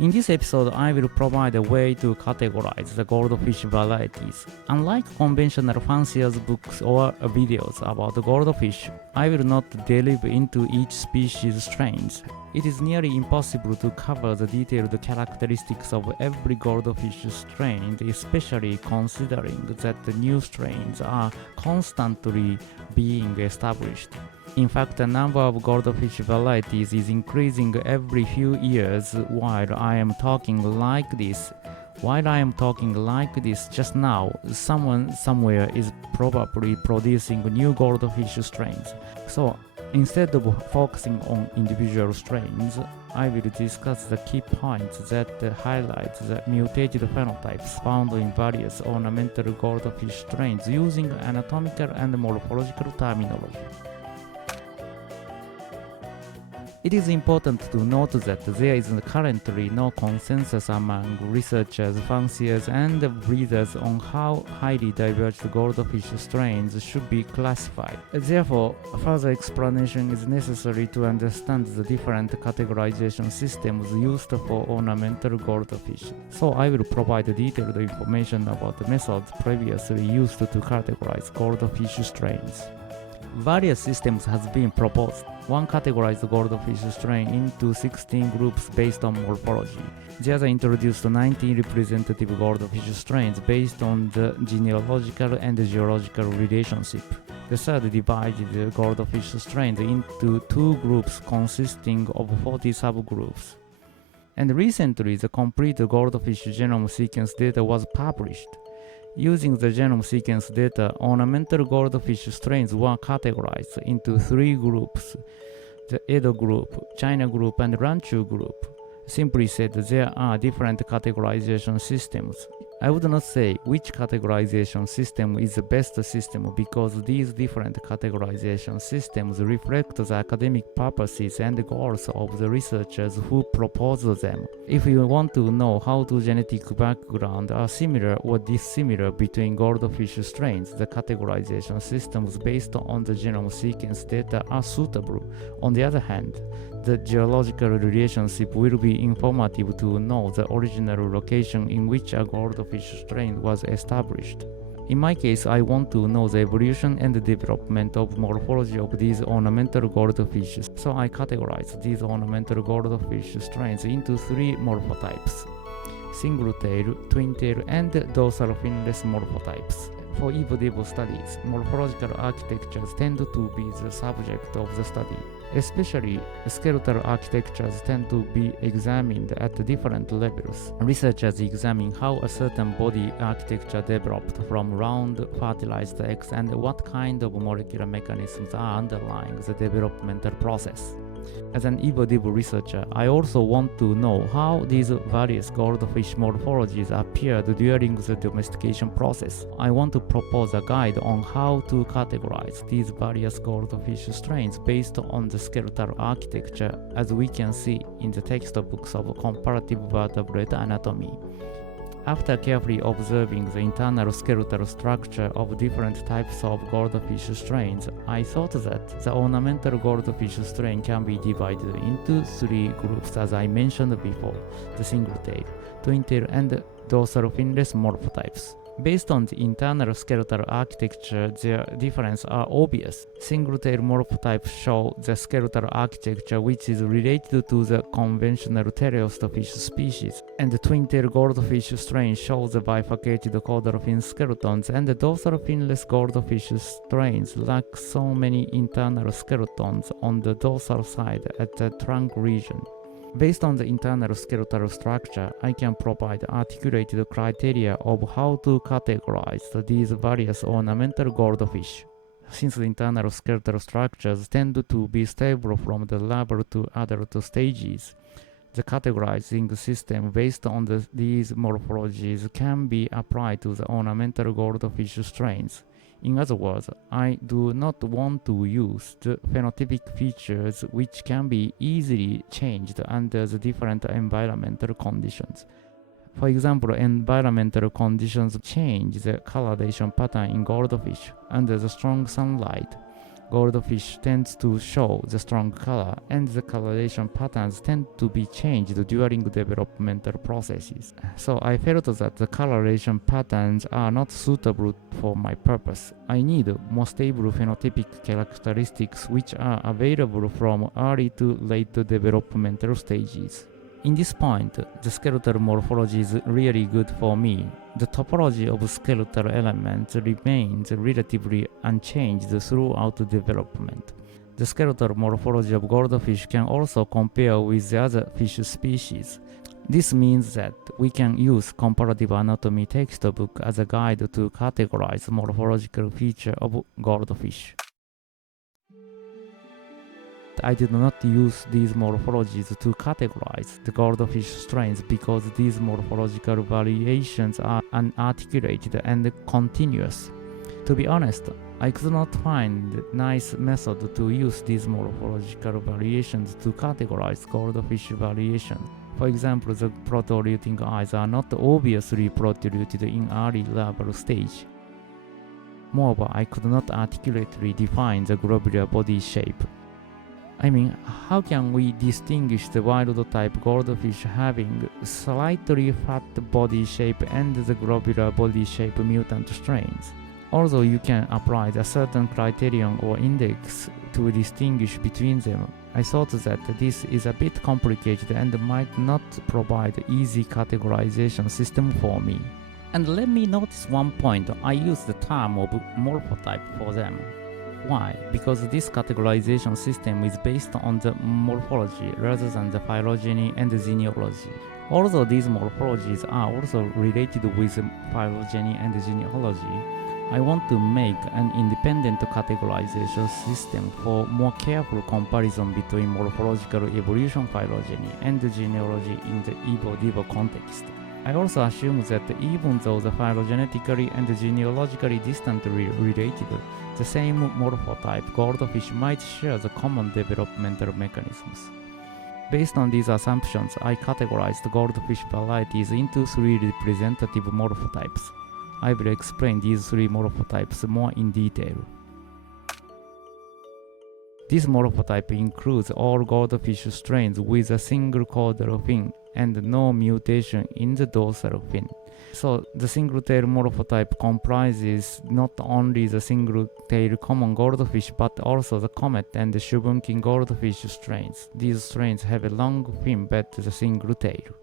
In this episode, I will provide a way to categorize the goldfish varieties. Unlike conventional fanciers books or videos about goldfish, I will not delve into each species' strains. It is nearly impossible to cover the detailed characteristics of every goldfish strain, especially considering that the new strains are constantly being established. In fact, the number of goldfish varieties is increasing every few years while I am talking like this. Just now, someone somewhere is probably producing new goldfish strains. So, instead of focusing on individual strains, I will discuss the key points that highlight the mutated phenotypes found in various ornamental goldfish strains using anatomical and morphological terminology. It is important to note that there is currently no consensus among researchers, fanciers, and breeders on how highly diverged goldfish strains should be classified. Therefore, further explanation is necessary to understand the different categorization systems used for ornamental goldfish. So I will provide detailed information about the methods previously used to categorize goldfish strains. Various systems have been proposed. One categorized the goldfish strain into 16 groups based on morphology. The other introduced 19 representative goldfish strains based on the genealogical and geological relationship. The third divided the goldfish strains into 2 groups consisting of 40 subgroups. And recently, the complete goldfish genome sequence data was published. Using the genome sequence data, ornamental goldfish strains were categorized into 3 groups: the Edo group, China group, and Ranchu group. Simply said, there are different categorization systems. I would not say which categorization system is the best system because these different categorization systems reflect the academic purposes and goals of the researchers who propose them. If you want to know how the genetic background are similar or dissimilar between goldfish strains, the categorization systems based on the genome sequence data are suitable. On the other hand, the geological relationship will be informative to know the original location in which a goldfish strain was established. In my case, I want to know the evolution and development of morphology of these ornamental goldfish, so I categorize these ornamental goldfish strains into 3 morphotypes: single-tail, twin-tail, and dorsal finless morphotypes. For EvoDevo studies, morphological architectures tend to be the subject of the study. Especially, skeletal architectures tend to be examined at different levels. Researchers examine how a certain body architecture developed from round fertilized eggs and what kind of molecular mechanisms are underlying the developmental process. As an EvoDevo researcher, I also want to know how these various goldfish morphologies appeared during the domestication process. I want to propose a guide on how to categorize these various goldfish strains based on the skeletal architecture, as we can see in the textbooks of comparative vertebrate anatomy. After carefully observing the internal skeletal structure of different types of goldfish strains, I thought that the ornamental goldfish strain can be divided into 3 groups as I mentioned before: the single-tail, twin-tail, and dorsal finless morphotypes. Based on the internal skeletal architecture, their differences are obvious. Single-tail morphotypes show the skeletal architecture which is related to the conventional teleostofish species, and the twin-tail goldfish strain shows the bifurcated caudal fin skeletons, and the dorsal finless goldfish strains lack so many internal skeletons on the dorsal side at the trunk region. Based on the internal skeletal structure, I can provide articulated criteria of how to categorize these various ornamental goldfish. Since the internal skeletal structures tend to be stable from the larval to adult stages, the categorizing system based on these morphologies can be applied to the ornamental goldfish strains. In other words, I do not want to use the phenotypic features which can be easily changed under the different environmental conditions. For example, environmental conditions change the coloration pattern in goldfish under the strong sunlight. goldfish tends to show the strong color, and the coloration patterns tend to be changed during developmental processes. So I felt that the coloration patterns are not suitable for my purpose. I need more stable phenotypic characteristics which are available from early to late developmental stages. In this point, the skeletal morphology is really good for me. The topology of skeletal elements remains relatively unchanged throughout development. The skeletal morphology of goldfish can also compare with the other fish species. This means that we can use comparative anatomy textbook as a guide to categorize morphological feature of goldfish. I did not use these morphologies to categorize the goldfish strains because these morphological variations are unarticulated and continuous. To be honest, I could not find a nice method to use these morphological variations to categorize goldfish variation. For example, the protruting eyes are not obviously protruded in early larval stage. Moreover, I could not articulately define the globular body shape. I mean, how can we distinguish the wild-type goldfish having slightly fat body shape and the globular body shape mutant strains? Although you can apply a certain criterion or index to distinguish between them, I thought that this is a bit complicated and might not provide easy categorization system for me. And let me notice one point, I use the term of morphotype for them. Why? Because this categorization system is based on the morphology rather than the phylogeny and the genealogy. Although these morphologies are also related with phylogeny and genealogy, I want to make an independent categorization system for more careful comparison between morphological evolution phylogeny and genealogy in the EvoDevo context. I also assume that even though the phylogenetically and genealogically distantly related, the same morphotype goldfish might share the common developmental mechanisms. Based on these assumptions, I categorized goldfish varieties into 3 representative morphotypes. I will explain these 3 morphotypes more in detail. This morphotype includes all goldfish strains with a single caudal fin and no mutation in the dorsal fin. So the single-tail morphotype comprises not only the single-tail common goldfish but also the comet and the shubunkin goldfish strains. These strains have a long fin but the single tail.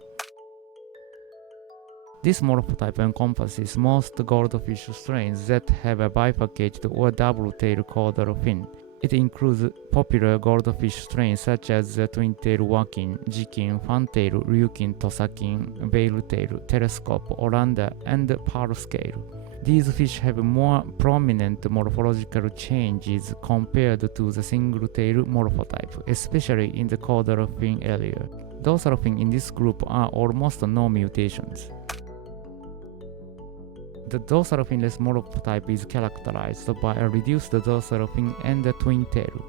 This morphotype encompasses most goldfish strains that have a bifurcated or double-tail caudal fin. It includes popular goldfish strains such as the twin-tail wakin, jikin, fantail, ryukin, tosakin, veil-tail, telescope, oranda, and pearl scale. These fish have more prominent morphological changes compared to the single-tail morphotype, especially in the caudal fin area. Dorsal fin in this group are almost no mutations. The dorsal finless morphotype is characterized by a reduced dorsal fin and a twin tail.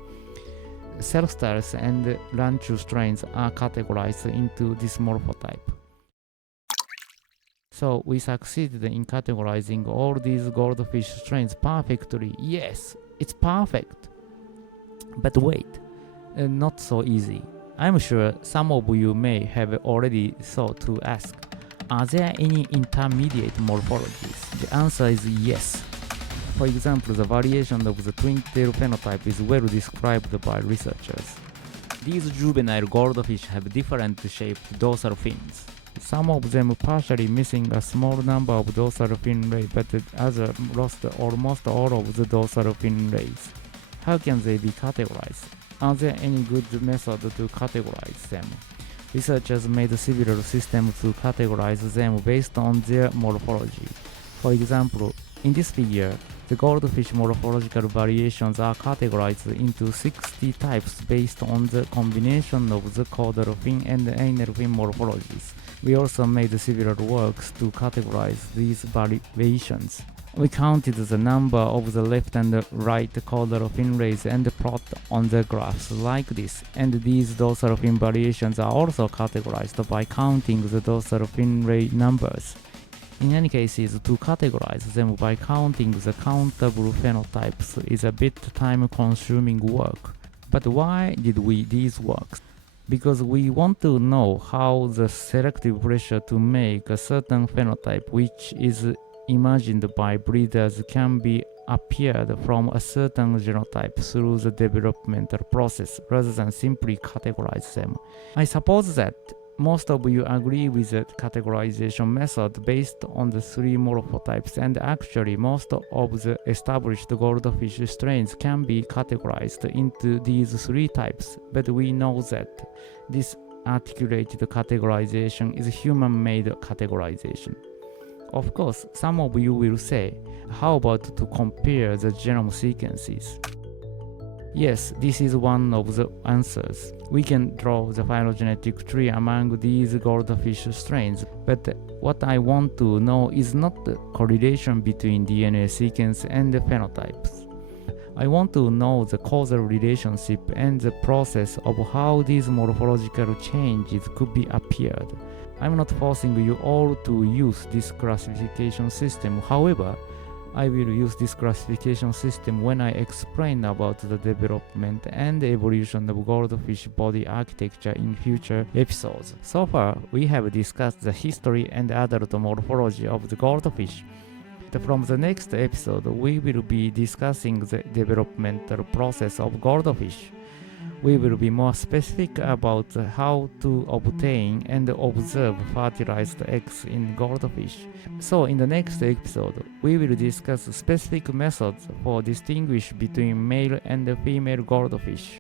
Celstars and Ranchu strains are categorized into this morphotype. So we succeeded in categorizing all these goldfish strains perfectly. Yes, it's perfect. But wait, not so easy. I'm sure some of you may have already thought to ask, are there any intermediate morphologies? The answer is yes. For example, the variation of the twin-tail phenotype is well described by researchers. These juvenile goldfish have different shaped dorsal fins. Some of them partially missing a small number of dorsal fin rays, but others lost almost all of the dorsal fin rays. How can they be categorized? Are there any good method to categorize them? Researchers made several systems to categorize them based on their morphology. For example, in this figure, the goldfish morphological variations are categorized into 60 types based on the combination of the caudal fin and anal fin morphologies. We also made several works to categorize these variations. We counted the number of the left and right caudal fin rays and plot on the graphs like this, and these dorsal fin variations are also categorized by counting the dorsal fin ray numbers. In any cases, to categorize them by counting the countable phenotypes is a bit time-consuming work. But why did we these works? Because we want to know how the selective pressure to make a certain phenotype which is imagined by breeders can be appeared from a certain genotype through the developmental process rather than simply categorize them. I suppose that most of you agree with the categorization method based on the three morphotypes, and actually most of the established goldfish strains can be categorized into these three types, but we know that this articulated categorization is human-made categorization. Of course, some of you will say, how about to compare the genome sequences? Yes, this is one of the answers. We can draw the phylogenetic tree among these goldfish strains, but what I want to know is not the correlation between DNA sequence and the phenotypes. I want to know the causal relationship and the process of how these morphological changes could be appeared. I'm not forcing you all to use this classification system. However, I will use this classification system when I explain about the development and evolution of goldfish body architecture in future episodes. So far, we have discussed the history and adult morphology of the goldfish. From the next episode, we will be discussing the developmental process of goldfish. We will be more specific about how to obtain and observe fertilized eggs in goldfish. So in the next episode, we will discuss specific methods for distinguish between male and female goldfish.